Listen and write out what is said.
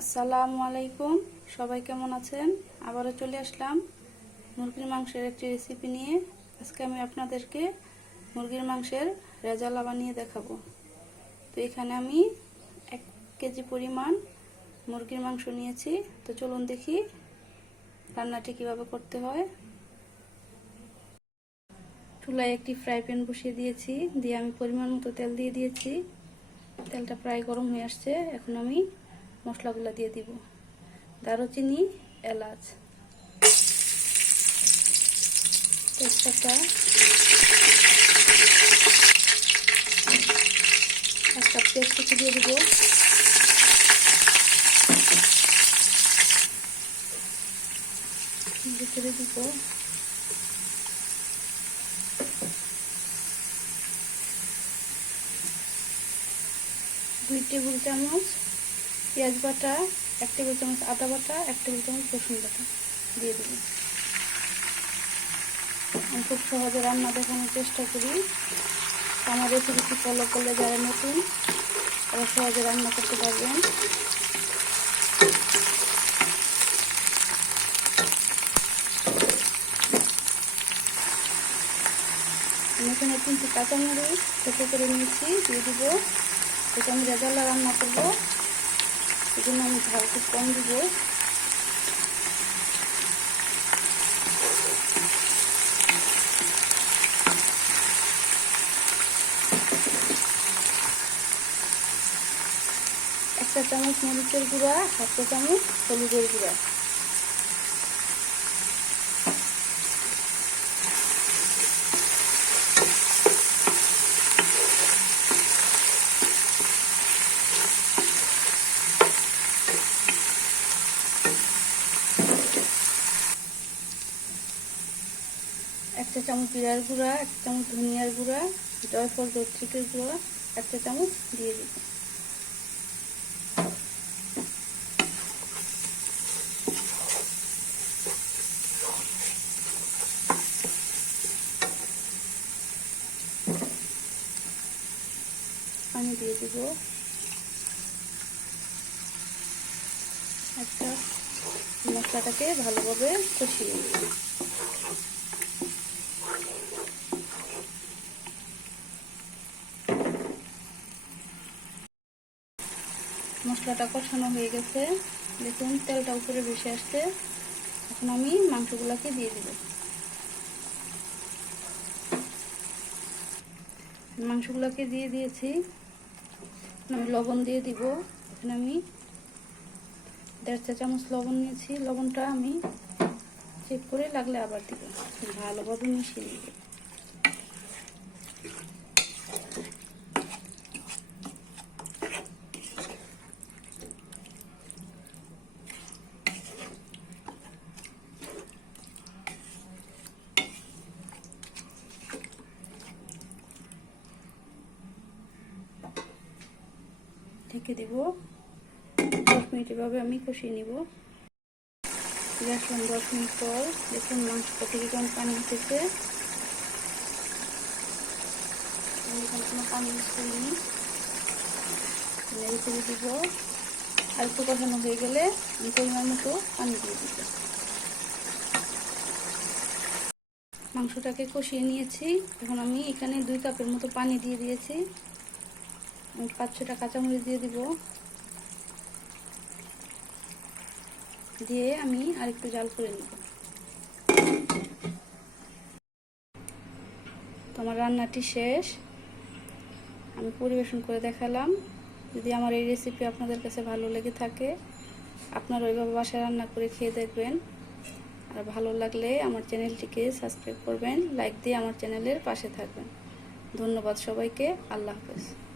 আসসালামু আলাইকুম। সবাই কেমন আছেন? আবারও চলে আসলাম মুরগির মাংসের একটি রেসিপি নিয়ে। আজকে আমি আপনাদেরকে মুরগির মাংসের রেজালা বানিয়ে দেখাবো। তো এখানে আমি এক কেজি পরিমাণ মুরগির মাংস নিয়েছি। তো চলুন দেখি রান্নাটি কীভাবে করতে হয়। চুলায় একটি ফ্রাই প্যান বসিয়ে দিয়েছি। দিয়ে আমি পরিমাণ মতো তেল দিয়ে দিয়েছি। তেলটা প্রায় গরম হয়ে আসছে। এখন আমি মশলাগুলো দিয়ে দিব। দারুচিনি, এলাচ। তেজপাতা। এক কাপ পেঁয়াজ কুচি দিয়ে দিব। ভিতরে দিব। দুই টেবিল চামচ পেঁয়াজ বাটা, এক টেবিল চামচ আদা বাটা, এক টেবিল চামচ রসুন বাটা দিয়ে দেব আমি খুব সহজে রান্না দেখানোর চেষ্টা করি। আমার রেসিপিটি ফলো করলে যারা নতুন, তারা সহজে রান্না করতে পারবেন। এখানে তিনটি কাঁচামরিচ, ছোটো করে নিয়েছি, দিয়ে দিব। এটা আমি রেজালা রান্না করব। এই জন্য আমি ঝাল খুব কম দিব। একটা চামচ মরিচের গুঁড়া চা চামচ হলুদের গুঁড়া। একটা চামচ জিরার গুঁড়া, একটা চামচ ধনিয়ার গুঁড়া জয়ফল জৈত্রিকের গুঁড়া, একটা চামচ দিয়ে দিব পানি দিয়ে দিব একটা মশলাটাকে ভালোভাবে কষিয়ে নেব মশলাটা কষানো হয়ে গেছে। দেখুন, তেলটা উপরে ভেসে আসছে। এখন আমি মাংসগুলোকে দিয়ে দিব। মাংসগুলোকে দিয়ে দিয়েছি। আমি লবণ দিয়ে দিব। এখানে আমি দেড় চা চামচ লবণ নিয়েছি। লবণটা আমি চেক করে লাগলে আবার দিব। ভালোভাবে মিশিয়ে দিব ঢেকে দেব। দশ মিনিট এভাবে আমি কষিয়ে নিব। আসলাম দশ মিনিট পর দেখুন মাংসটা থেকে কেমন পানি উঠেছে। পানি ইউজ করিনি। ছেড়ে দিব। আর একটু কষানো হয়ে গেলে আমি পরিমাণ মতো পানি দিয়ে দিব। মাংসটাকে কষিয়ে নিয়েছি। এখন আমি এখানে দুই কাপের মতো পানি দিয়ে দিয়েছি। পাঁচ ছটা কাঁচামরিচ দিয়ে দিব। দিয়ে আমি আর একটু জাল করে নেব। তোমার রান্নাটি শেষ। আমি পরিবেশন করে দেখালাম। যদি আমার এই রেসিপি আপনাদের কাছে ভালো লেগে থাকে, আপনারা ওইভাবে বাসায় রান্না করে খেয়ে দেখবেন। আর ভালো লাগলে আমার চ্যানেলটিকে সাবস্ক্রাইব করবেন লাইক দিয়ে আমার চ্যানেলের পাশে থাকবেন। ধন্যবাদ সবাইকে। আল্লাহ হাফেজ।